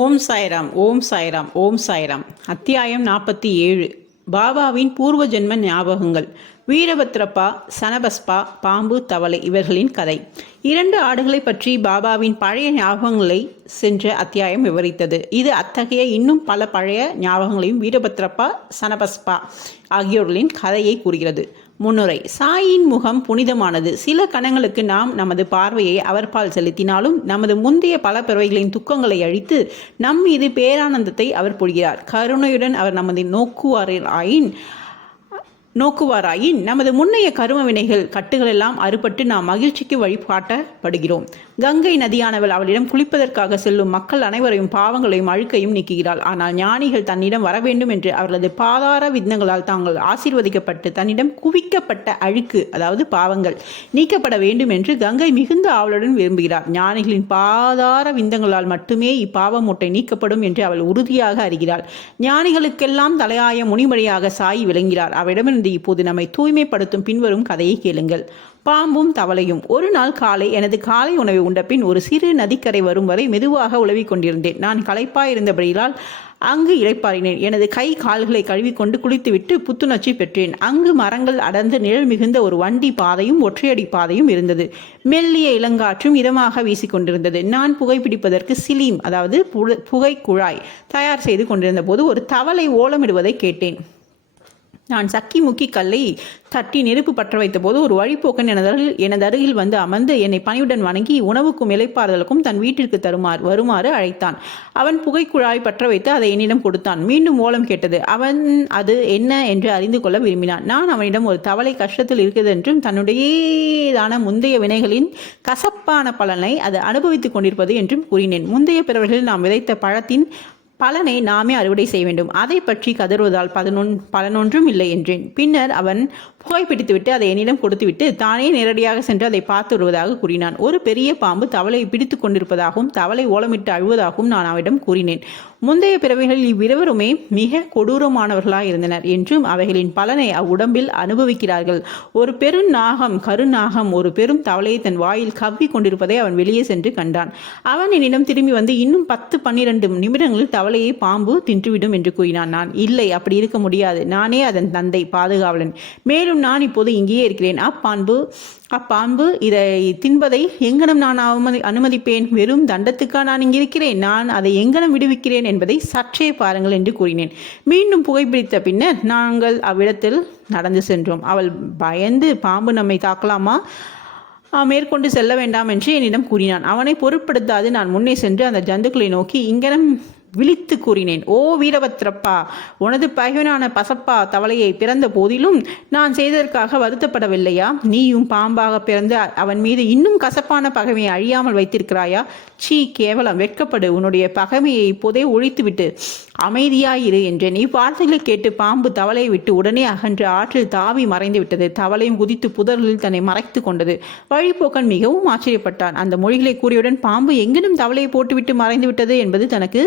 ஓம் சாய்ராம் ஓம் சாய்ராம் ஓம் சாய்ராம். அத்தியாயம் 47. பாபாவின் பூர்வ ஜென்ம ஞாபகங்கள். வீரபத்ரப்பா, சனபஸ்பா, பாம்பு, தவளை இவர்களின் கதை. 2 ஆடுகளை பற்றி பாபாவின் பழைய ஞாபகங்களை சென்ற அத்தியாயம் விவரித்தது. இது அத்தகைய இன்னும் பல பழைய ஞாபகங்களையும் வீரபத்ரப்பா, சனபஸ்பா ஆகியோர்களின் கதையை கூறுகிறது. முன்னுரை. சாயின் முகம் புனிதமானது. சில கணங்களுக்கு நாம் நமது பார்வையை அவர் செலுத்தினாலும் நமது முந்தைய பல பிறவைகளின் துக்கங்களை அழித்து நம் மீது பேரானந்தத்தை அவர் பொழிகிறார். கருணையுடன் அவர் நமது நோக்குவாராயின் நமது முன்னைய கரும வினைகள் கட்டுகளெல்லாம் அறுபட்டு நாம் மகிழ்ச்சிக்கு வழிகாட்டப்படுகிறோம். கங்கை நதியானவள் அவளிடம் குளிப்பதற்காக செல்லும் மக்கள் அனைவரையும் பாவங்களையும் அழுக்கையும் நீக்குகிறாள். ஆனால் ஞானிகள் தன்னிடம் வர வேண்டும் என்று அவர்களது பாதார வித்னங்களால் தாங்கள் ஆசீர்வதிக்கப்பட்டு தன்னிடம் குவிக்கப்பட்ட அழுக்கு அதாவது பாவங்கள் நீக்கப்பட வேண்டும் என்று கங்கை மிகுந்த ஆவலுடன் விரும்புகிறார். ஞானிகளின் பாதார விந்தங்களால் மட்டுமே இப்பாவ மூட்டை நீக்கப்படும் என்று அவள் உறுதியாக அறிகிறாள். ஞானிகளுக்கெல்லாம் தலையாய முனிமொழியாக சாய் விளங்கிறார். அவரிடமிருந்து இப்போது நம்மை தூய்மைப்படுத்தும் பின்வரும் கதையை கேளுங்கள். பாம்பும் தவளையும். ஒரு நாள் காலை எனது காலை உணவை உண்ட பின் ஒரு சிறு நதிக்கரை வரும் வரை மெதுவாக உலவிக் கொண்டிருந்தேன். நான் களைப்பாயிருந்தபடியால் அங்கு இளைப்பாறினேன். எனது கை கால்களை கழுவிக்கொண்டு குளித்துவிட்டு புத்துணர்ச்சி பெற்றேன். அங்கு மரங்கள் அடர்ந்து நிழல் மிகுந்த ஒரு வண்டி பாதையும் ஒற்றையடி பாதையும் இருந்தது. மெல்லிய இளங்காற்றும் இதமாக வீசிக்கொண்டிருந்தது. நான் புகைப்பிடிப்பதற்கு சிலீம் அதாவது புகை குழாய் தயார் செய்து கொண்டிருந்த போது ஒரு தவளை ஓலமிடுவதை கேட்டேன். நான் சக்கி முக்கி கல்லை தட்டி நெருப்பு பற்ற வைத்த போது ஒரு வழிப்போக்கன் எனது அருகில் வந்து அமர்ந்து என்னை பணிவுடன் வணங்கி உணவுக்கும் இளைப்பாறுதலுக்கும் தன் வீட்டிற்கு வருமாறு அழைத்தான். அவன் புகைக்குழாய் பற்ற வைத்து அதை என்னிடம் கொடுத்தான். மீண்டும் ஓலம் கேட்டது. அவன் அது என்ன என்று அறிந்து கொள்ள விரும்பினான். நான் அவனிடம் ஒரு தவளை கஷ்டத்தில் இருக்கிறது என்றும் தன்னுடையதான முந்தைய வினைகளின் கசப்பான பலனை அது அனுபவித்துக் கொண்டிருப்பது என்றும் கூறினேன். முந்தைய பிறவர்களில் நாம் விதைத்த பழத்தின் பலனை நாமே அறுவடை செய்ய வேண்டும். அதை பற்றி கதறுவதால் பலனொன்றும் இல்லை என்றேன். பின்னர் அவன் புகைப்பிடித்துவிட்டு அதை என்னிடம் கொடுத்துவிட்டு தானே நேரடியாக சென்று அதை பார்த்து வருவதாக கூறினான். ஒரு பெரிய பாம்பு தவளையை பிடித்து கொண்டிருப்பதாகவும் தவளை ஓலமிட்டு அழுவதாகவும் நான் அவரிடம் கூறினேன். முந்தைய பிறவைகளில் இவ்விருவருமே மிக கொடூரமானவர்களாக இருந்தனர் என்றும் அவைகளின் பலனை அவ்வுடம்பில் அனுபவிக்கிறார்கள். ஒரு பெருநாகம் கருநாகம் ஒரு பெரும் தவளையை தன் வாயில் கவ்வி கொண்டிருப்பதை அவன் வெளியே சென்று கண்டான். அவன் என்னிடம் திரும்பி வந்து இன்னும் 10-12 நிமிடங்களில் தவளையை பாம்பு தின்றுவிடும் என்று கூறினான். நான் இல்லை, அப்படி இருக்க முடியாது. நானே அதன் தந்தை பாதுகாவலன். மேலும் நான் இப்போது இங்கேயே இருக்கிறேன். அப்பாம்பு இதை தின்பதை எங்கனம் நான் அனுமதிப்பேன்? வெறும் தண்டத்துக்கா நான் இங்கிருக்கிறேன்? நான் அதை எங்கனம் விடுவிக்கிறேன் என்பதை சற்றே பாருங்கள் என்று கூறினேன். மீண்டும் புகைப்பிடித்த பின்னர் நாங்கள் அவ்விடத்தில் நடந்து சென்றோம். அவள் பயந்து பாம்பு நம்மை தாக்கலாமா மேற்கொண்டு செல்ல வேண்டாம் என்று என்னிடம் கூறினான். அவனை பொருட்படுத்தாது நான் முன்னே சென்று அந்த ஜந்துக்களை நோக்கி இங்கனம் விழித்து கூறினேன். ஓ வீரபத்ரப்பா, உனது பகைவனான பசப்பா தவளையை பிறந்த போதிலும் நான் செய்ததற்காக வருத்தப்படவில்லையா? நீயும் பாம்பாக பிறந்து அவன் மீது இன்னும் கசப்பான பகைமையை அழியாமல் வைத்திருக்கிறாயா? சீ, கேவலம், வெட்கப்படு. உன்னுடைய பகைமையை இப்போதே ஒழித்துவிட்டு அமைதியாயிரு என்றேன். இவ்வார்த்தைகளை கேட்டு பாம்பு தவளையை விட்டு உடனே அகன்று ஆற்றில் தாவி மறைந்து விட்டது. தவளையும் குதித்து புதர்களில் தன்னை மறைத்து கொண்டது. வழிப்போக்கன் மிகவும் ஆச்சரியப்பட்டான். அந்த மொழிகளை கூறியவுடன் பாம்பு எங்கிலும் தவளையை போட்டுவிட்டு மறைந்து விட்டது என்பது தனக்கு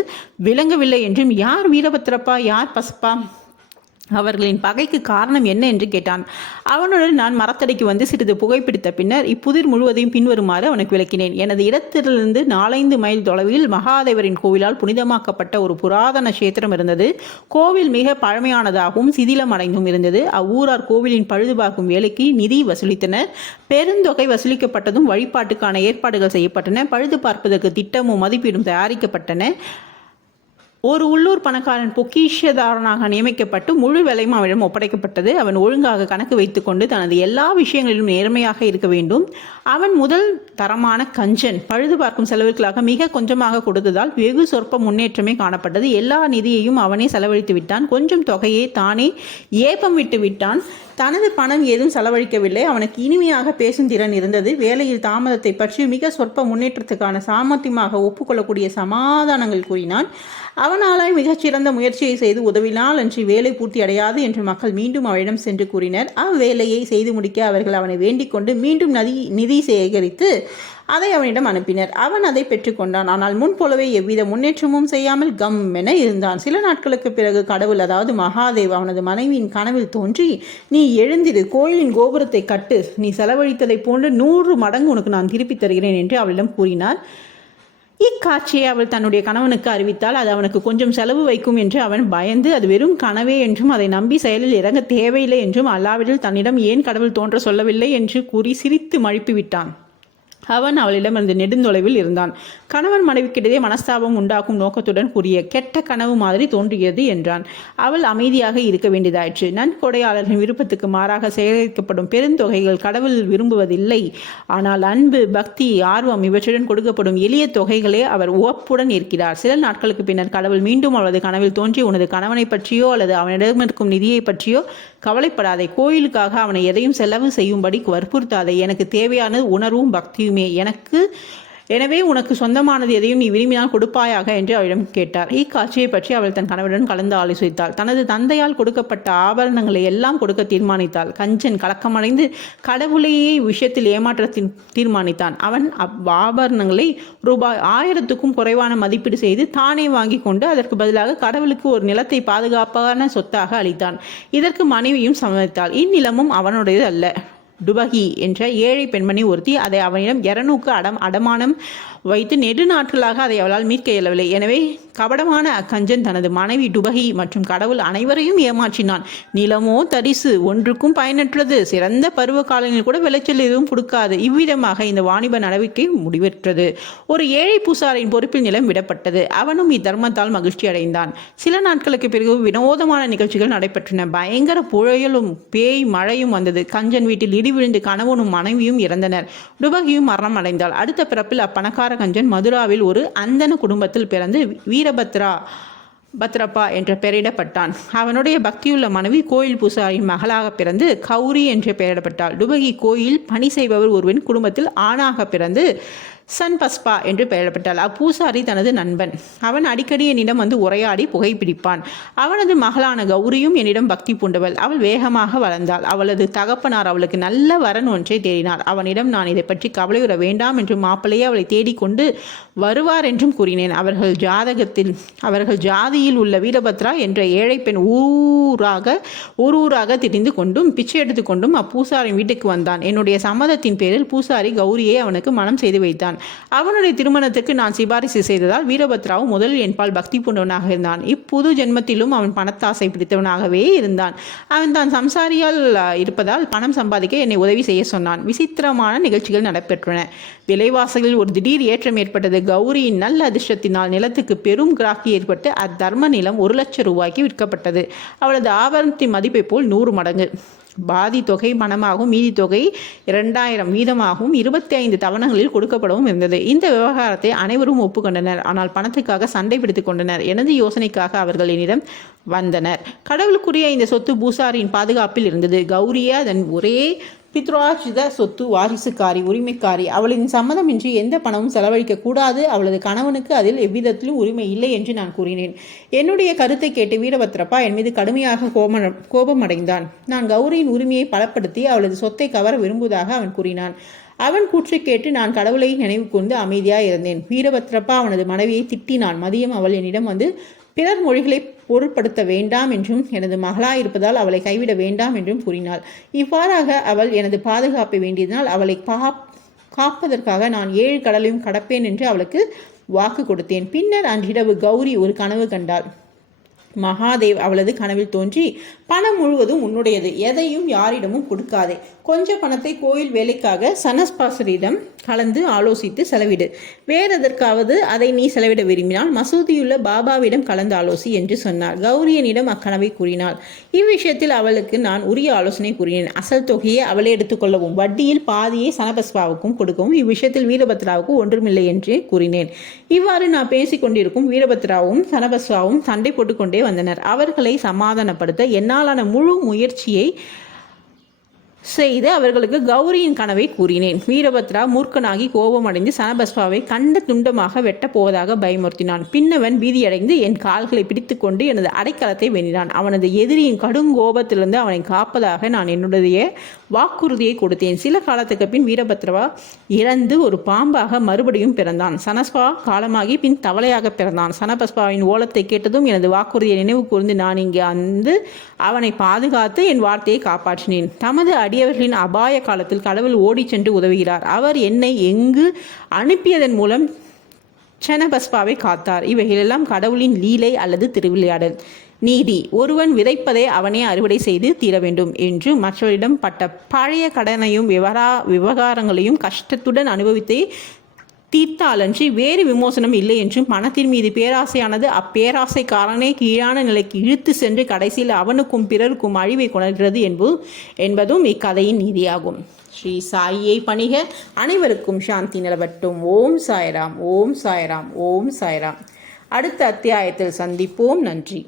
விளங்கவில்லை என்றும் யார் வீரபத்ரப்பா யார் பசப்பா அவர்களின் பகைக்கு காரணம் என்ன என்று கேட்டான். அவனுடன் நான் மரத்தடிக்கு வந்து சிறிது புகைப்பிடித்த பின்னர் இப்புதிர் முழுவதையும் பின்வருமாறு அவனுக்கு விளக்கினேன். எனது இடத்திலிருந்து 4-5 மைல் தொலைவில் மகாதேவரின் கோவிலால் புனிதமாக்கப்பட்ட ஒரு புராதன கஷேத்திரம் இருந்தது. கோவில் மிக பழமையானதாகவும் சிதிலம் அடைந்தும் இருந்தது. அவ்வூரார் கோவிலின் பழுது பார்க்கும் வேலைக்கு நிதி வசூலித்தனர். பெருந்தொகை வசூலிக்கப்பட்டதும் வழிபாட்டுக்கான ஏற்பாடுகள் செய்யப்பட்டன. பழுது பார்ப்பதற்கு திட்டமும் மதிப்பீடும் தயாரிக்கப்பட்டன. ஒரு உள்ளூர் பணக்காரன் பொக்கிஷதாரனாக நியமிக்கப்பட்டு முழு வேலையும் அவனிடம் ஒப்படைக்கப்பட்டது. அவன் ஒழுங்காக கணக்கு வைத்துக்கொண்டு தனது எல்லா விஷயங்களிலும் நேர்மையாக இருக்க வேண்டும். அவன் முதல் தரமான கஞ்சன். பழுது பார்க்கும் செலவுகளாக மிக கொஞ்சமாக கொடுத்ததால் வெகு சொற்ப முன்னேற்றமே காணப்பட்டது. எல்லா நிதியையும் அவனே செலவழித்து விட்டான். கொஞ்சம் தொகையை தானே ஏப்பம் விட்டு விட்டான். தனது பணம் ஏதும் செலவழிக்கவில்லை. அவனுக்கு இனிமையாக பேசும் திறன் இருந்தது. வேலையில் தாமதத்தை பற்றி மிக சொற்ப முன்னேற்றத்துக்கான சாமர்த்தியமாக ஒப்புக்கொள்ளக்கூடிய சமாதானங்கள் கூறினான். அவனாலாய் மிகச்சிறந்த முயற்சியை செய்து உதவினால் அன்றி வேலை பூர்த்தி அடையாது என்று மக்கள் மீண்டும் அவனிடம் சென்று கூறினர். அவ்வேலையை செய்து முடிக்க அவர்கள் அவனை வேண்டிக் கொண்டு மீண்டும் நிதி சேகரித்து அதை அவனிடம் அனுப்பினர். அவன் அதை பெற்றுக்கொண்டான். ஆனால் முன்போலவே எவ்வித முன்னேற்றமும் செய்யாமல் கம் என இருந்தான். சில நாட்களுக்கு பிறகு கடவுள் அதாவது மகாதேவ் அவனது மனைவியின் கனவில் தோன்றி, நீ எழுந்திரு, கோயிலின் கோபுரத்தை கட்டு, நீ செலவழித்ததை போன்று 100 மடங்கு உனக்கு நான் திருப்பித் தருகிறேன் என்று அவளிடம் கூறினார். இக்காட்சியை அவள் தன்னுடைய கணவனுக்கு அறிவித்தால் அது அவனுக்கு கொஞ்சம் செலவு வைக்கும் என்று அவன் பயந்து அது வெறும் கனவே என்றும் அதை நம்பி செயலில் இறங்க தேவையில்லை என்றும் அல்லாவிடில் தன்னிடம் ஏன் கடவுள் தோன்ற சொல்லவில்லை என்று கூறி சிரித்து மழுப்பி விட்டான். அவன் அவளிடமிருந்து நெடுந்தொலைவில் இருந்தான். கணவன் மனைவிக்கிடையே மனஸ்தாபம் உண்டாக்கும் நோக்கத்துடன் கூறிய கெட்ட கனவு மாதிரி தோன்றியது என்றான். அவள் அமைதியாக இருக்க வேண்டியதாயிற்று. நன்கொடையாளர்களின் விருப்பத்துக்கு மாறாக சேகரிக்கப்படும் பெருந்தொகைகள் கடவுள் விரும்புவதில்லை. ஆனால் அன்பு, பக்தி, ஆர்வம் இவற்றுடன் கொடுக்கப்படும் எளிய தொகைகளே அவர் உவப்புடன் இருக்கிறார். சில நாட்களுக்கு பின்னர் கடவுள் மீண்டும் அவளது கனவில் தோன்றி, உனது கணவனை பற்றியோ அல்லது அவனிடம் இருக்கும் நிதியை பற்றியோ கவலைப்படாதே, கோயிலுக்காக அவனை எதையும் செலவு செய்யும்படி வற்புறுத்தாதே, எனக்கு தேவையானது உணர்வும் பக்தியும் எனவே உனக்கு சொந்தமானது எதையும் நீ விரும்பினால் கொடுப்பாயாக என்று அவளிடம் கேட்டார். இக்காட்சியை பற்றி அவள் தன் கணவருடன் கலந்து ஆலோசித்தாள். தனது தந்தையால் கொடுக்கப்பட்ட ஆபரணங்களை எல்லாம் கொடுக்க தீர்மானித்தாள். கஞ்சன் கலக்கமடைந்து கடவுளையே விஷயத்தில் ஏமாற்றத்தின் தீர்மானித்தான். அவன் ஆபரணங்களை ரூபாய் 1000க்கும் குறைவான மதிப்பீடு செய்து தானே வாங்கி கொண்டு அதற்கு பதிலாக கடவுளுக்கு ஒரு நிலத்தை பாதுகாப்பான சொத்தாக அளித்தான். இதற்கு மனைவியும் சம்மதித்தாள். இந்நிலமும் அவனுடையது அல்ல. டுபகி என்ற ஏழை பெண்மணி ஒருத்தி அதை அவனிடம் 200க்கு அடமானம் வைத்து நெடுநாட்களாக அதை அவளால் மீட்க இயலவில்லை. எனவே கபடமான அக்கஞ்சன் தனது மனைவி டுபகி மற்றும் கடவுள் அனைவரையும் ஏமாற்றினான். நிலமோ தரிசு, ஒன்றுக்கும் பயனற்றது, சிறந்த பருவ காலங்களில் கூட விளைச்சல் எதுவும் கொடுக்காது. இவ்விதமாக இந்த வாணிப நடவடிக்கை முடிவெற்றது. ஒரு ஏழை பூசாரின் பொறுப்பில் நிலம் விடப்பட்டது. அவனும் இத்தர்மத்தால் மகிழ்ச்சி அடைந்தான். சில நாட்களுக்கு பிறகு வினோதமான நிகழ்ச்சிகள் நடைபெற்றன. பயங்கர புயலும் பேய் மழையும் வந்தது. கஞ்சன் வீட்டில் இடி விழுந்து கணவனும் மனைவியும் இறந்தனர். டுபகியும் மரணம் அடைந்தாள். அடுத்த பிறப்பில் அப்பணக்கார கஞ்சன் மதுராவில் ஒரு அந்தன குடும்பத்தில் பிறந்து பத்ரப்பா என்ற பெயரிடப்பட்டான். அவனுடைய பக்தியுள்ள மனைவி கோயில் பூசாரியின் மகளாக பிறந்து கௌரி என்று பெயரிடப்பட்டாள். டுபகி கோயில் பணி செய்பவர் ஒருவன் குடும்பத்தில் ஆணாக பிறந்து சன்பஸ்பா என்று பெயரிடப்பட்டாள். அப்பூசாரி தனது நண்பன். அவன் அடிக்கடி என்னிடம் வந்து உரையாடி புகைப்பிடிப்பான். அவனது மகளான கௌரியும் என்னிடம் பக்தி பூண்டவள். அவள் வேகமாக வளர்ந்தாள். அவளது தகப்பனார் அவளுக்கு நல்ல வரன் ஒன்றை தேடினார். அவனிடம் நான் இதை பற்றி கவலையுற வேண்டாம் என்றும் மாப்பிள்ளையே அவளை தேடிக்கொண்டு வருவார் என்றும் கூறினேன். அவர்கள் ஜாதியில் உள்ள வீரபத்ரா என்ற ஏழை பெண் ஊராக திரிந்து கொண்டும் பிச்சை எடுத்துக்கொண்டும் அப்பூசாரின் வீட்டுக்கு வந்தான். என்னுடைய சம்மதத்தின் பேரில் பூசாரி கௌரியை அவனுக்கு மனம் செய்து வைத்தான். அவனுடைய திருமணத்துக்கு நான் சிபாரிசு செய்ததால் வீரபத்ராவும் முதலில் என்பால் பக்தி பூண்டவனாக இருந்தான். இப்புது ஜென்மத்திலும் அவன் பணத்தாசை பிடித்தவனாகவே இருந்தான். அவன் தான் சம்சாரியால் இருப்பதால் பணம் சம்பாதிக்க என்னை உதவி செய்ய சொன்னான். விசித்திரமான நிகழ்ச்சிகள் நடைபெற்றன. விலைவாசிகளில் ஒரு திடீர் ஏற்றம் ஏற்பட்டது. கௌரியின் நல்ல அதிர்ஷ்டத்தினால் நிலத்துக்கு பெரும் கிராக்கி ஏற்பட்டு அத்தர்ம நிலம் 1 லட்சம் ரூபாய்க்கு விற்கப்பட்டது. அவளது ஆபரணத்தின் மதிப்பை போல் 100 மடங்கு. பாதி தொகை பணமாகவும் மீதி தொகை 2000 வீதமாகவும் 25 தவணைகளில் கொடுக்கப்படவும் இருந்தது. இந்த விவகாரத்தை அனைவரும் ஒப்புக்கொண்டனர். ஆனால் பணத்துக்காக சண்டை பிடித்துக் கொண்டனர். எனது யோசனைக்காக அவர்கள் என்னிடம் வந்தனர். கடவுளுக்குரிய இந்த சொத்து பூசாரியின் பாதுகாப்பில் இருந்தது. கௌரியே அதன் ஒரே பித்ராஜித சொத்து வாரிசுக்காரி, உரிமைக்காரி. அவளின் சம்மதமின்றி எந்த பணமும் செலவழிக்க கூடாது. அவளது கணவனுக்கு அதில் எவ்விதத்திலும் உரிமை இல்லை என்று நான் கூறினேன். என்னுடைய கருத்தை கேட்டு வீரபத்ரப்பா என் மீது கடுமையாக கோபமடைந்தான். நான் கௌரியின் உரிமையை பலப்படுத்தி அவளது சொத்தை கவர விரும்புவதாக அவன் கூறினான். அவன் கூற்றை கேட்டு நான் கடவுளை நினைவு கூர்ந்து அமைதியாக இருந்தேன். வீரபத்ரப்பா அவனது மனைவியை திட்டினான். மதியம் அவள் என்னிடம் வந்து பிறர் மொழிகளை பொருட்படுத்த வேண்டாம் என்றும் எனது மகளாயிருப்பதால் அவளை கைவிட வேண்டாம் என்றும் கூறினாள். இவ்வாறாக அவள் எனது பாதுகாப்பை வேண்டியதனால் அவளை காப்பதற்காக நான் 7 கடலையும் கடப்பேன் என்று அவளுக்கு வாக்கு கொடுத்தேன். பின்னர் அன்றிரவு கௌரி ஒரு கனவு கண்டாள். மகாதேவ் அவளது கனவில் தோன்றி, பணம் முழுவதும் உன்னுடையது, எதையும் யாரிடமும் கொடுக்காதே. கொஞ்ச பணத்தை கோயில் வேலைக்காக சனஸ்பாசரிடம் கலந்து ஆலோசித்து செலவிடு. வேறெதற்காவது அதை நீ செலவிட விரும்பினால் மசூதியுள்ள பாபாவிடம் கலந்து ஆலோசி என்று சொன்னார். கௌரியனிடம் அக்கனவை கூறினாள். இவ்விஷயத்தில் அவளுக்கு நான் உரிய ஆலோசனை கூறினேன். அசல் தொகையை அவளை எடுத்துக்கொள்ளவும் வட்டியில் பாதியை சனபஸ்பாவுக்கும் கொடுக்கவும் இவ்விஷயத்தில் வீரபத்ராவுக்கு ஒன்றுமில்லை என்று கூறினேன். இவ்வாறு நான் பேசிக்கொண்டிருக்கும் வீரபத்ராவும் சனபஸ்பாவும் சண்டை போட்டுக்கொண்டே வந்தனர். அவர்களை சமாதானப்படுத்த என்னாலான முழு முயற்சியை செய்து அவர்களுக்கு கௌரியின் கனவை கூறினேன். வீரபத்ரா மூர்க்கனாகி கோபமடைந்து சனபஸ்பாவை கண்ட துண்டமாக வெட்டப் போவதாக பயமுறுத்தினான். பின்னவன் பீதியடைந்து என் கால்களை பிடித்துக்கொண்டு எனது அடைக்கலத்தை வென்றினான். அவனது எதிரியின் கடுங்கோபத்திலிருந்து அவனை காப்பதாக நான் என்னுடைய வாக்குறுதியை கொடுத்தேன். சில காலத்துக்கு பின் வீரபத்ரவா இறந்து ஒரு பாம்பாக மறுபடியும் பிறந்தான். சனஸ்பா காலமாகி பின் தவளையாக பிறந்தான். சனபஸ்பாவின் ஓலத்தை கேட்டதும் எனது வாக்குறுதியை நினைவு கூர்ந்து நான் இங்கே வந்து அவனை பாதுகாத்து என் வார்த்தையை காப்பாற்றினேன். தமது அடியவர்களின் அபாய காலத்தில் கடவுள் ஓடி சென்று உதவுகிறார். அவர் என்னை எங்கு அனுப்பியதன் மூலம் சனபஸ்பாவை காத்தார். இவைகளெல்லாம் கடவுளின் லீலை அல்லது திருவிளையாடல். நீதி: ஒருவன் விதைப்பதை அவனே அறுவடை செய்து தீர வேண்டும் என்று மற்றவரிடம் பட்ட பழைய கடனையும் விவகாரங்களையும் கஷ்டத்துடன் அனுபவித்தே தீர்த்தாலன்றி வேறு விமோசனம் இல்லை என்றும், பணத்தின் மீது பேராசையானது அப்பேராசைக்காரனே கீழான நிலைக்கு இழுத்து சென்று கடைசியில் அவனுக்கும் பிறருக்கும் அழிவை கொணர்கிறது என்பதும் இக்கதையின் நீதியாகும். ஸ்ரீ சாயியை பணிக. அனைவருக்கும் சாந்தி நிலவட்டும். ஓம் சாய்ராம், ஓம் சாய்ராம், ஓம் சாய்ராம். அடுத்த அத்தியாயத்தில் சந்திப்போம். நன்றி.